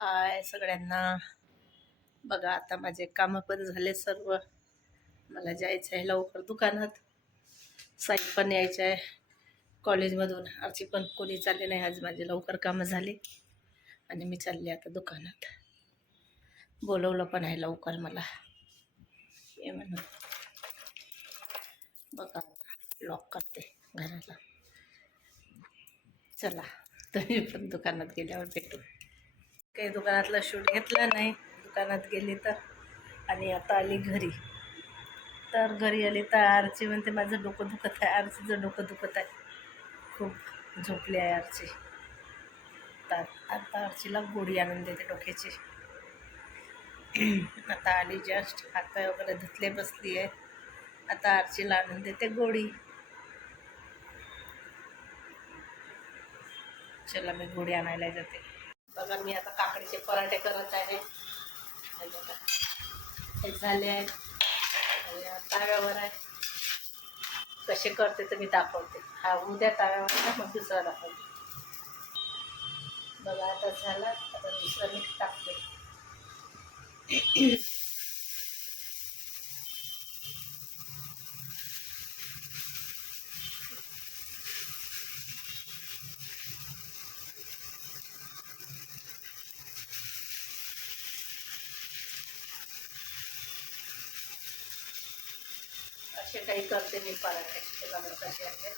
हाय सगळ्यांना? बघा आता माझे कामं पण झाले सर्व. मला जायचं आहे लवकर दुकानात. साई पण यायचं आहे. कॉलेजमधून आरची पण कोणी चालले नाही. आज माझे लवकर कामं झाली. आणि मी चालले आता दुकानात. बोलवलं पण आहे लवकर मला. हे म्हणून. बघा आता. लॉक करते घराला. चला. तुम्ही पण दुकानात गेल्यावर भेटू. काही दुकानातलं शूट घेतलं नाही. दुकानात गेली तर. आणि आता आली घरी. तर घरी आली तर आरची म्हणते माझं डोकं दुखत आहे. आरचीचं डोकं दुखत आहे. खूप झोपली आहे आरची. तर आता आरचीला गोडी आणून देते डोक्याची. आता आली जस्ट हातपाय वगैरे धुतले बसली आहे. आता आरचीला आणून देते गोडी चला मी गोडी आणायला जाते. बघा मी आता काकडीचे पराठे करत आहे. हे हे झाले आहे आणि ताव्यावर आहे. कसे करते तर मी दाखवते. हा उद्या ताव्यावर आहे मग दुसरा दाखवते. बघा आता झाला. आता दुसरा मी टाकते. असे काही करते मी पराठे. त्याला कसे आहे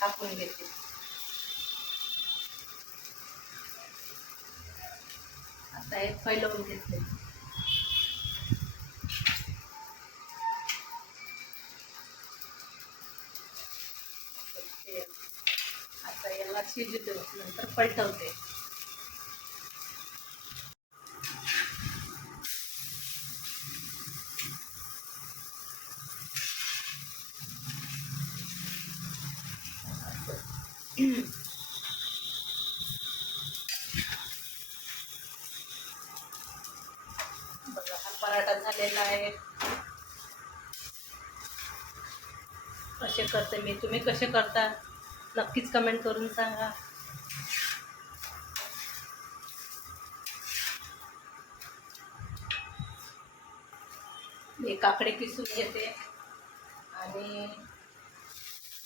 टाकून घेते. आता हे फैलवून घेतले आता याला शिजते नंतर पलटवते. बघा हा पराठा झालेला आहे. कसे करते मी? तुम्ही कसे करता? नक्कीच कमेंट करून सांगा. मी काकडे किसून घेते आणि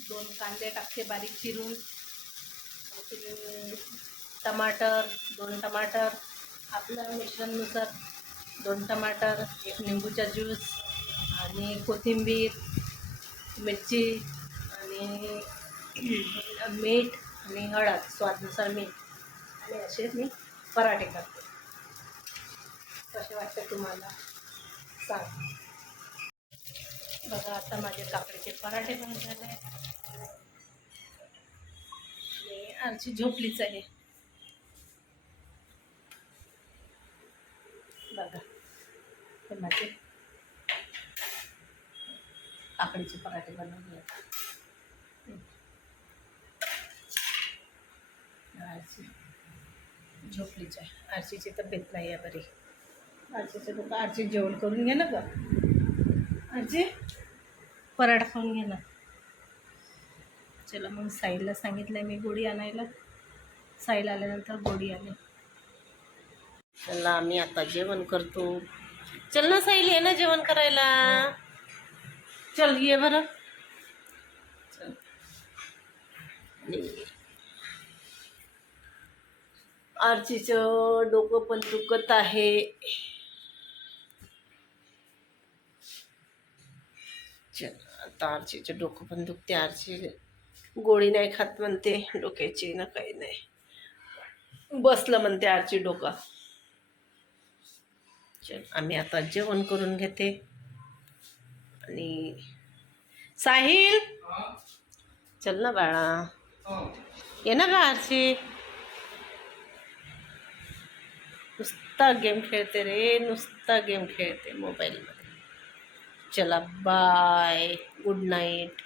दोन कांदे टाकते बारीक चिरून. टमाटर दोन टमाटर आपल्या मिश्रणनुसार दोन टमाटर एक निंबूचा ज्यूस आणि कोथिंबीर मिरची आणि मीठ आणि हळद स्वादनुसार मीठ. आणि असे मी पराठे करते. कसे वाटते तुम्हाला? सांग. बघा आता माझे काकडीचे पराठे पण झाले आणि आमची झोपलीच आहे. बघा. हे माझे काकडीचे पराठे बनवले आरची झोपलीच आहे. आरशीची तब्येत नाही आहे बरी. आरशीचं तुका आरची जेवण करून घे ना गं. आरशी पराठा खाऊन घे ना. चला मग साईला सांगितलं आहे मी गोडी आणायला. साईल आल्यानंतर गोडी आली. चला आम्ही आता जेवण करतो. चल ना साईल ये ना जेवण करायला. चल ये बरं. चल. आणि आरचीचं डोकं पण दुखत आहे. चल आता आरचीचं डोकं पण दुखते आरची गोळी नाही खात म्हणते डोक्याची ना काही नाही. बसलं म्हणते आरची डोकं. चल आम्ही आता जेवण करून घेते. आणि साहिल? चल ना बाळा. ये ना का बाहेरची नुसता गेम खेळते रे नुसता गेम खेळते मोबाईलमध्ये. चला बाय. Good night.